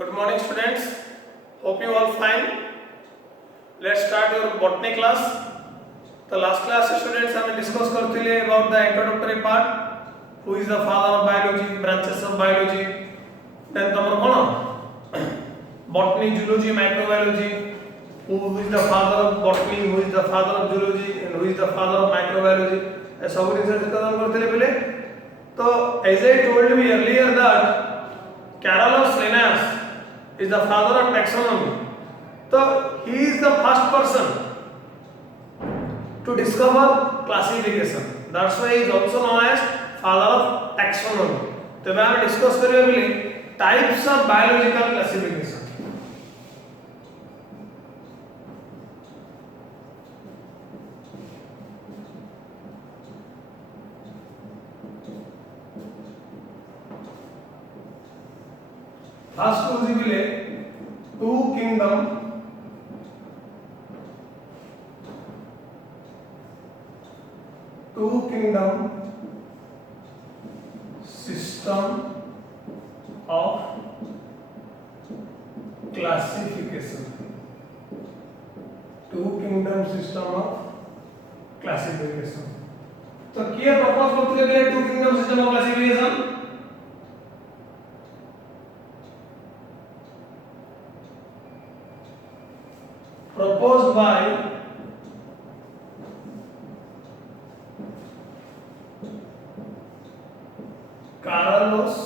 Good morning, students. Hope you all fine. Let's start your botany class. The last class students हमें discuss करते लिए about the introductory part. Who is the father of biology? Branches of biology. Then तमर कौन? Botany, zoology, microbiology. Who is the father of botany? Who is the father of zoology? And who is the father of microbiology? ऐसा वो research करना करते लिए पहले. तो as I told you earlier that Carolus Linnaeus is the father of taxonomy. So he is the first person to discover classification. That's why he is also known as father of taxonomy. तो हम discuss करेंगे अभी types of biological classification. First possibly two kingdom system of classification. Two kingdom system of classification. तो क्या propose करते हैं two kingdom system of classification? Proposed by Carolus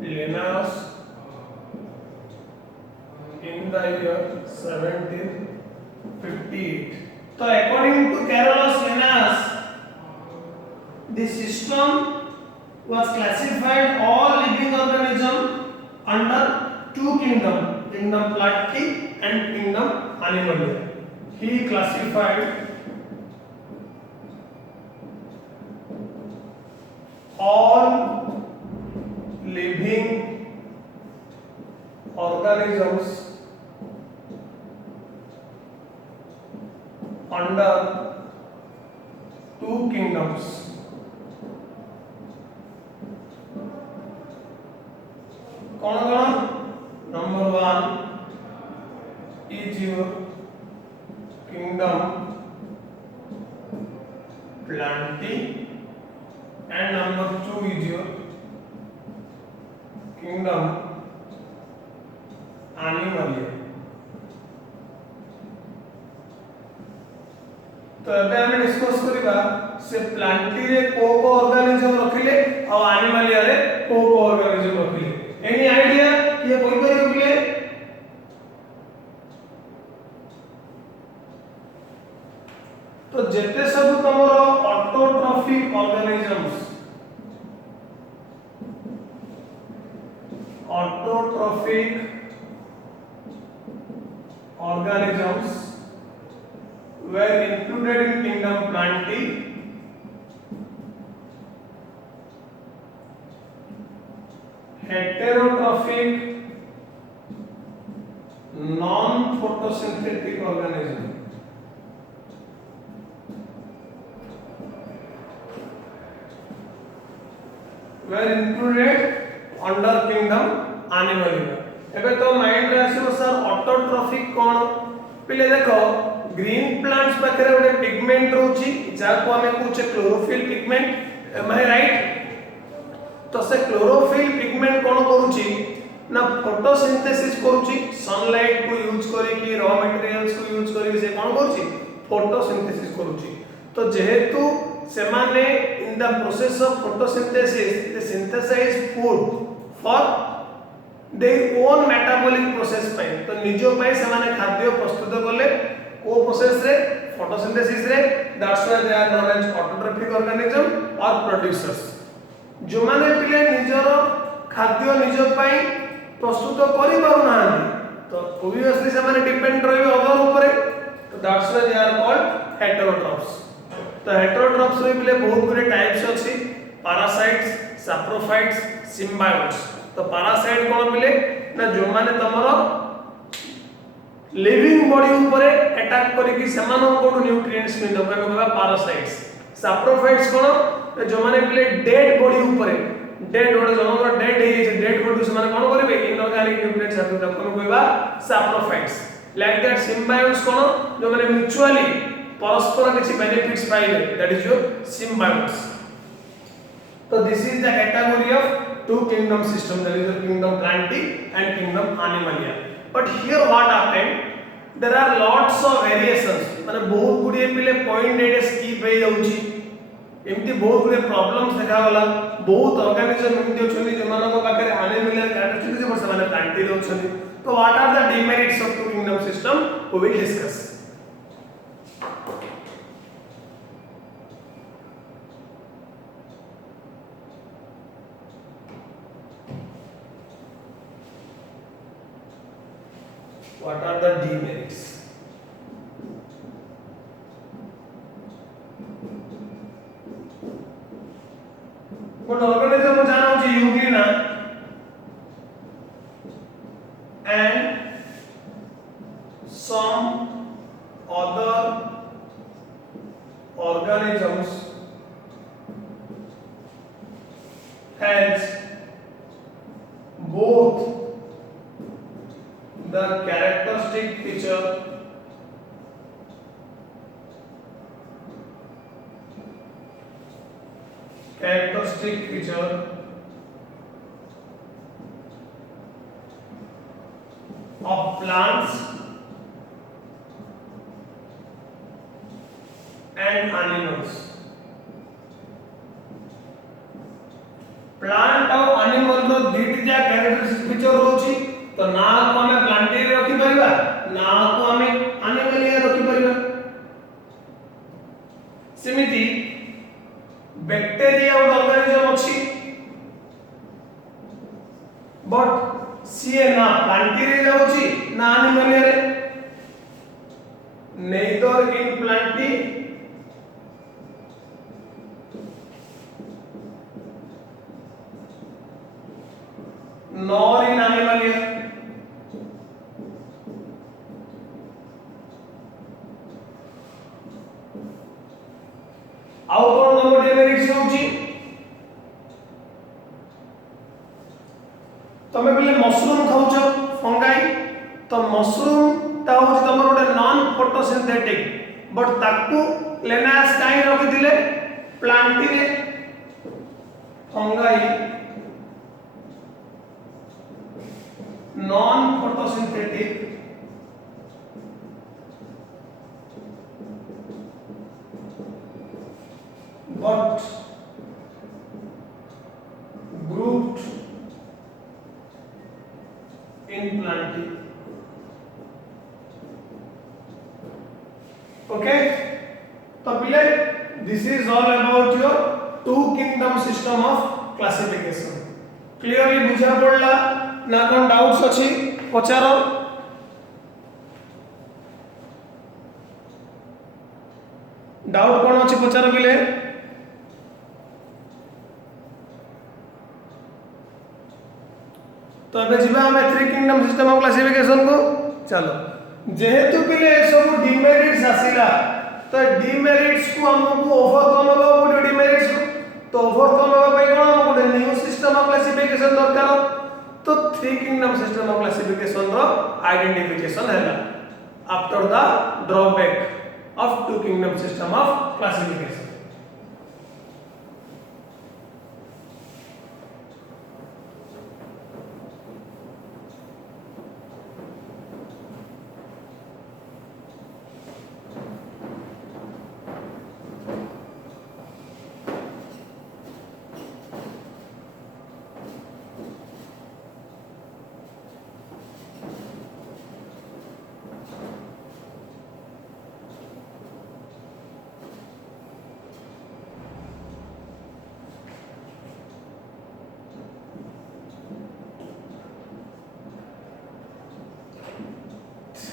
Linnaeus in the year 1758. So according to Carolus Linnaeus, the system was classified all living organisms under two kingdoms, kingdom Platyi and kingdom Animalia. He classified all living organisms under two kingdoms. कौन कौन? Number one is your kingdom Platyi and number two is your kingdom Animalia. तो ଏବେ ଆମେ discuss करिबा से Plantae रे को organism रखिले और एनिमलिया रे को ऑर्गेनिज्म रखिले. एनी आइडिया ये कोई करियो बोले? तो जेते सब तमरो autotrophic organisms were included in kingdom Platyi. Heterotrophic non-photosynthetic organism were included under kingdom Animalia. एबे तो माइंड रे आसीबो सर ऑटोट्रॉफिक कोन पिले देखो ग्रीन प्लांट्स पाखरे ओडे पिगमेंट रहउची जाको हमें कुछ क्लोरोफिल पिगमेंट एम आई राइट. तो से क्लोरोफिल पिगमेंट कोन करूची ना फोटोसिंथेसिस करूची सनलाइट को यूज करी कि रॉ मटेरियल्स को यूज करी से कोन करूची फोटोसिंथेसिस करूची. तो जेहेतु से माने in the process of photosynthesis they synthesize food for their own metabolic process पाई. तो निजो पाई से माने खाद्य प्रस्तुत करले को प्रोसेस रे फोटोसिंथेसिस रे. That's why they are known as autotrophic organism और प्रोड्यूसर्स. जो माने पिले निजरो खाद्य निजो पाई प्रस्तुत करि पारु नाहांती तो ऑब्वियसली से माने डिपेंड रहिबे अदर ऊपर. तो that's why they are called heterotrophs. तो हेटेरोट्रॉफ्स रे पिले बहुत गुरे टाइप्स अछि. Parasites, saprophytes, symbiotes. तो पैरासाइट कोन पिले ना जो माने तमरो लिविंग बॉडी ऊपर अटैक करके सेमानन को न्यूट्रिएंट्स मिल दबा कहबा पैरासाइट्स सैप्रोफाइट्स कोन जो माने पले डेड बॉडी ऊपर डेड बॉडी जनकर डेड हे डेड बॉडी से माने कोन करबे इनऑर्गेनिक न्यूट्रिएंट्स आतो तको कहबा सैप्रोफाइट्स लाइक दैट सिम्बायोट्स कोन जो माने म्यूचुअली परस्पर किछि बेनिफिट्स पाइबे दैट इज योर सिम्बायोट्स तो this is the category of two kingdom system, that is the kingdom plantae and kingdom animalia. But here what happened, there are lots of variations माने बहुत गुडे पिले point एटे skip हे जाउची एमती बहुत गुडे problems देखा गला बहुत ऑर्गेनिज्म एमती अछनी जे मानको पाखरे एनिमल कैरेक्टरिस्टिक्स जे बस माने प्लांटी रहउछनी तो what are the demerits of two kingdom system we will discuss what are the demerits good organism जाना होची Euglena and some other organisms has both the characteristic feature of plants and animals plant और animal रो दीटा characteristic feature होची तो ना को हमें Plantae रखि परिबा ना को हमें एनिमलिया रखि परिबा सेमिति बैक्टीरिया और ऑर्गेनिज्म अछि बट सीए ना प्लांटी रे जाउची ना एनिमलिया रे neither in Plantae nor in animalia आउ कोन नंबर डेमेरिट्स होउची तमे पहिले मशरूम खाउछ फंगाई तो मशरूम ता होउची तमर ओटे नॉन फोटोसिंथेटिक बट ताकू लेनास काई रखि दिले प्लांटी रे fungi non photosynthetic but grouped in plantae okay तो पहले this is all about your two kingdom system of classification clearly बुझा पड़ला ना कोन डाउट्स अछि पचारो डाउट कोन अछि पचारो बिले तो अबे जिबा हम three kingdom system of classification को चलो जेहेतु बिले सब डिमेरिट्स आसिला तो डिमेरिट्स को हमको ओवरकम होबा पड़ो डिमेरिट्स को तो ओवरकम होबा पई कोन हमको न्यू सिस्टम ऑफ क्लासिफिकेशन दरकार तो three kingdom system of classification रो आइडेंटिफिकेशन हैला after the drawback of two kingdom system of classification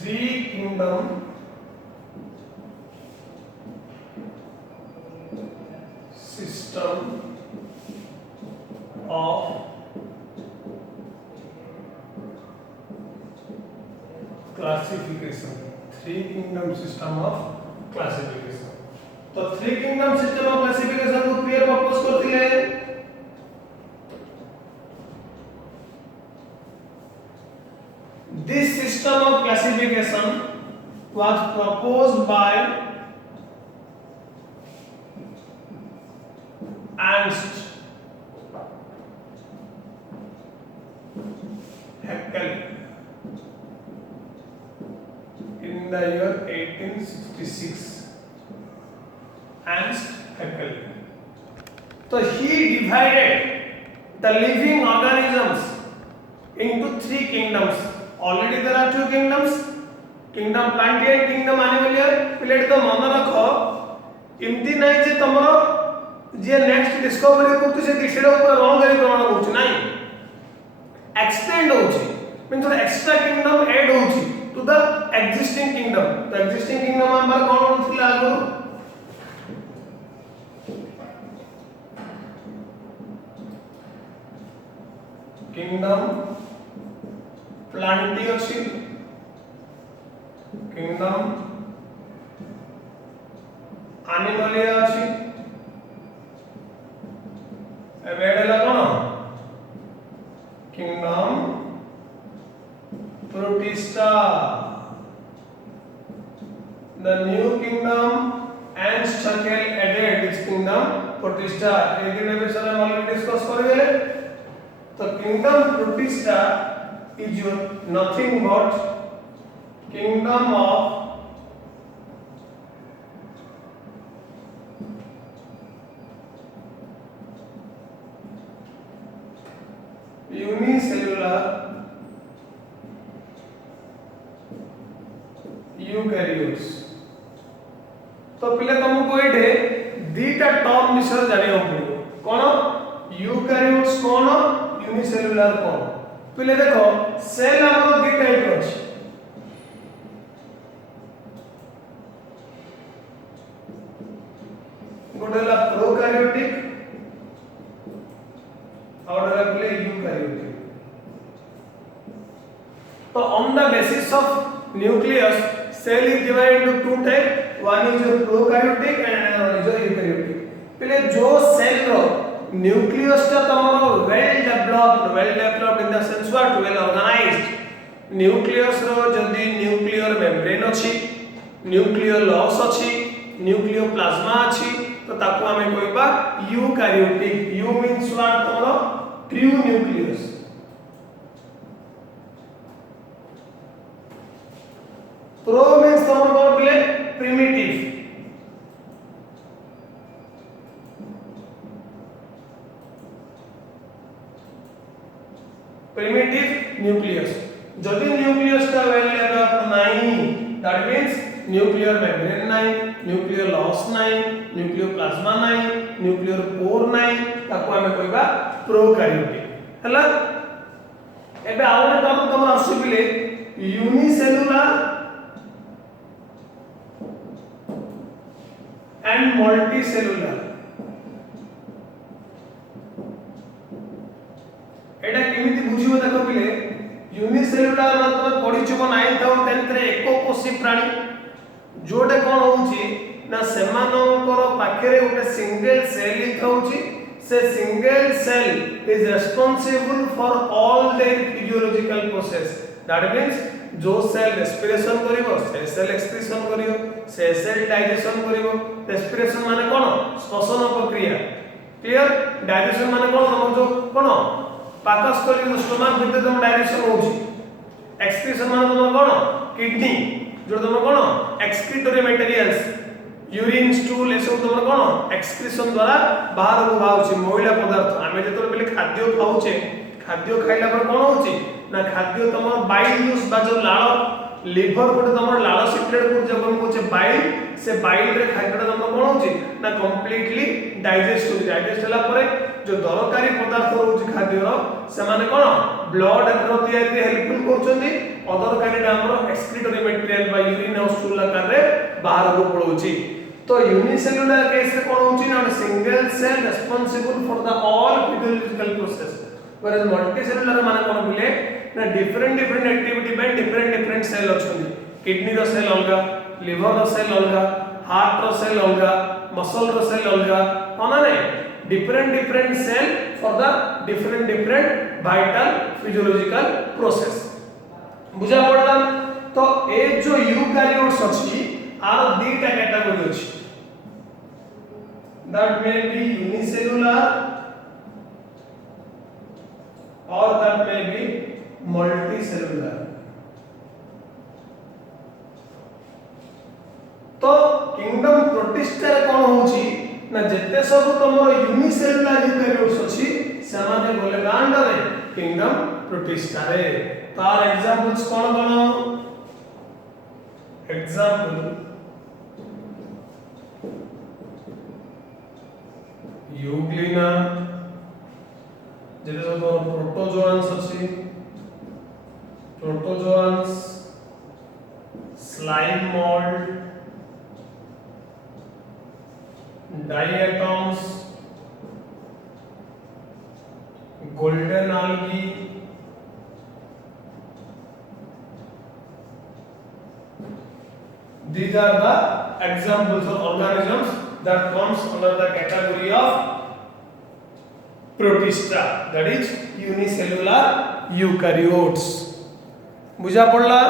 three kingdom system of classification system of classification. तो three kingdom system of classification को clear propose करथिले। This system of classification was proposed by Ernst Haeckel in the year 1866. Ernst Haeckel. So he divided the living organisms into three kingdoms. Already there are two kingdoms, kingdom plantae and kingdom animalia. पिले तो मन रख इमती नहीं जे तमरो जे next discovery करतु से दिशेर ऊपर रंग करी प्रमाण होछ नाही एक्सटेंड होछ मींस एक्स्ट्रा किंगडम ऐड होछ टू द एक्जिस्टिंग किंगडम। तो एक्जिस्टिंग किंगडम हमर कोन थिला आगु किंगडम प्लांटी अछि, किंगडम एनिमलिया अछि, एवेडला कोन kingdom Protista. The new kingdom Ernst Haeckel added its kingdom protista। एक दिन में सर हम ऑलरेडी डिस्कस कर गए। तो kingdom protista is your nothing but kingdom of unicellular eukaryotes। तो पिले तुमको एठे दीटा टर्म विषय जानियो पड़िबो कोन यूकैरियोट्स कोन यूनिसेलुलर कोन। पिले देखो सेल हमरो दी टाइप अछि गोटेला प्रोकैरियोटिक और पिले यूकैरियोटिक। तो on the basis of nucleus cell is divided into two type, one is prokaryotic and another is eukaryotic. पिले जो सेल रो न्यूक्लियस ता तमरो well developed in the sense what well organized. Nucleus रो जदी न्यूक्लियर मेम्ब्रेन अछि, nuclear loss अछि, nucleoplasm अछि, तो ताको हमें कहबा यूकैरियोटिक। यू मींस व्हाट तमरो ट्रू न्यूक्लियस। प्रो मींस तमरो कोन प्ले प्रिमिटिव। primitive nucleus। जदि न्यूक्लियस का वेल डेवलप्ड नहीं दैट मींस न्यूक्लियर मेम्ब्रेन नहीं, न्यूक्लियर लॉस नहीं, न्यूक्लियोप्लाज्मा नहीं, न्यूक्लियर पोर नहीं, ताको हमें कहबा प्रोकैरियोटिक हला। एबे आउटे टर्म तमर आसीबिले यूनिसेलुलर एंड मल्टीसेलुलर। एटा केमिति बुझिबो देखो पिले यूनिसेलुलर मतलब पढिचबो 9th और 10th रे एकोकोशी प्राणी जोटे कोन होउची ना सेमानकर पाखरे उटे सिंगल सेल ही थाउची। से single cell is responsible for all their physiological process. That means जो सेल रेस्पिरेशन करिवो से सेल एक्सक्रीशन करिवो, से सेल डाइजेशन करिवो। रेस्पिरेशन माने कोन श्वसन प्रक्रिया क्लियर। डाइजेशन माने कोन हम जो कोन पाकस्थली जो स्टमक भीतर तुम डाइजेशन होउची। एक्सक्रीशन माने तुम कोन किडनी जो तुम कोन एक्सक्रीटरी मटेरियल्स यूरिन स्टूल ए सब तुम कोन एक्सक्रीशन द्वारा बाहर को बाउची मैला पदार्थ। आमे जेतोर बेले खाद्य खाउचे, खाद्य खाइला पर कोन होउची ना खाद्य तुम बाइल यूज बा जो लाळ लिवर गोटे तुम लाळ सिक्रेट को जब हम कोचे बाइल से बाइल रे खाद्यटा तुम कोन होउची ना कंप्लीटली डाइजेस्ट हो। डाइजेस्ट होला परे जो दरकारी पदार्थ होउची खाद्य रो से माने कोन ब्लड रो तयारी रे हेल्पफुल करचोंदी। अदरकारी हमरो एक्सक्रीटरी मटेरियल बा यूरिन और स्टूल आकार रे बाहर को पळौची। तो यूनिसेलुलर केस रे कोन होउची ना single cell responsible for the all physiological process. whereas multicellular माने कोन बिले ना different activity by different cell अछंदी। किडनी रो सेल अलगा, लिवर रो सेल अलगा, हार्ट रो सेल अलगा, मसल रो सेल अलगा, होना नहीं different cell for the different vital physiological process. बुझा पड़ला। तो ए जो यूकैरियोट्स अछि आर दीटा कैटेगरी अछि, that may be unicellular or that may be multicellular। तो किंगडम प्रोटिस्टा रे कोन होची ना जते सब तमरो यूनिसेलुलर यूकैरियोट्स अछि समाने बोले गांड रे किंगडम प्रोटिस्टा रे। तार एग्जांपल्स कोन कोन? एग्जांपल यूग्लिना जेते सब प्रोटोजोआंस अछि, protozoans, slime mould, diatoms, golden algae, these are the examples of organisms that comes under the category of protista, that is unicellular eukaryotes। बुझा पड़ला?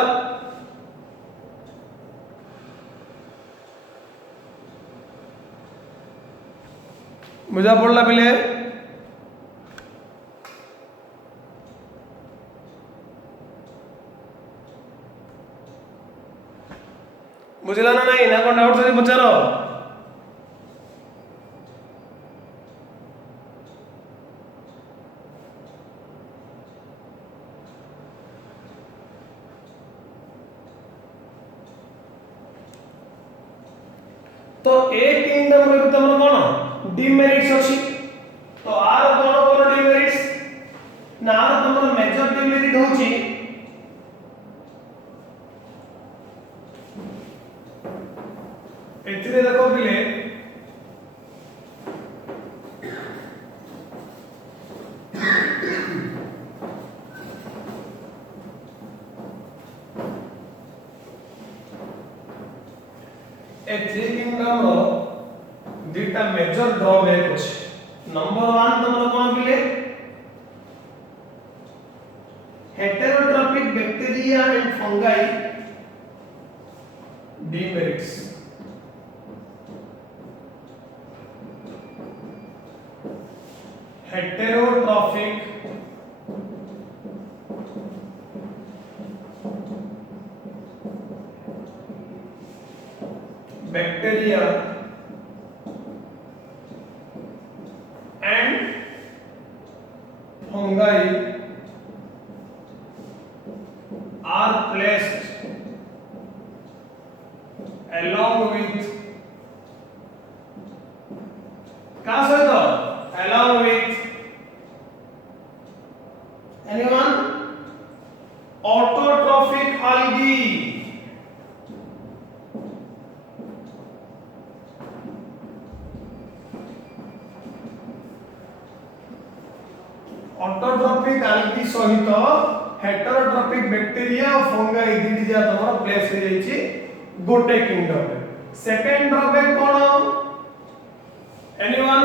बुझा पड़ला पहले? बुझला ना नहीं ना कोन डाउट से पचारो। तो ए किंगडम रे तमरो कोन डिमेरिट्स अछि, तो आर कोन कोन डिमेरिट्स ना आर तमरो मेजर डिमेरिट होछि एथिरे देखो पिले ए थ्री किंगडम रो दुटा मेजर ड्रॉबैक अछि। नंबर 1 तमरो कोन पिले heterotrophic bacteria and fungi demerits. Heterotrophic bacteria and fungi are placed along with along with anyone autotrophic algae। Autotrophic algae सहित heterotrophic bacteria और फंगाई दीदी जा तमरो प्लेस हो जाईची गोटे किंगडम रे। सेकंड ड्रॉबैक कोन? एनीवन?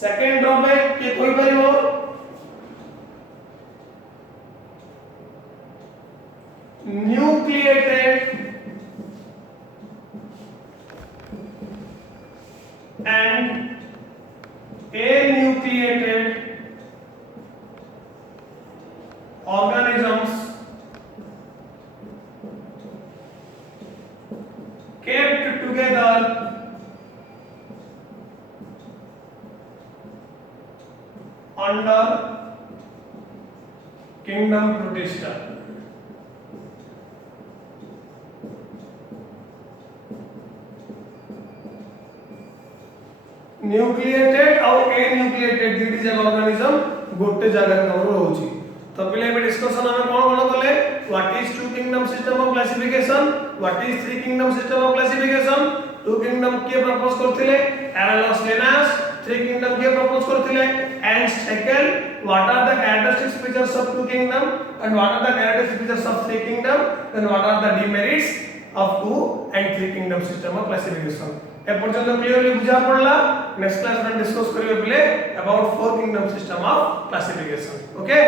सेकंड ड्रॉबैक के कोई परिबो? Nucleated and anucleated organisms kept together under kingdom Protista। Nucleated और एन्यूक्लिएटेड दीटी जग ऑर्गेनिज्म गोटे जगह कवर होची। तो पहले बे डिस्कशन हमें कोन कोन कले what is two kingdom system of classification, what is three kingdom system of classification. Two kingdom के प्रपोज करथिले एरलस लेनास, थ्री किंगडम के प्रपोज करथिले Ernst Haeckel, what are the characteristic features of two kingdom and what are the characteristic features of three kingdom, then what are the demerits of two and three kingdom system of classification. ए पर्यंत clearly बुझा पड़ला. Next class में discuss करिवे पिले about four kingdom system of classification. Okay.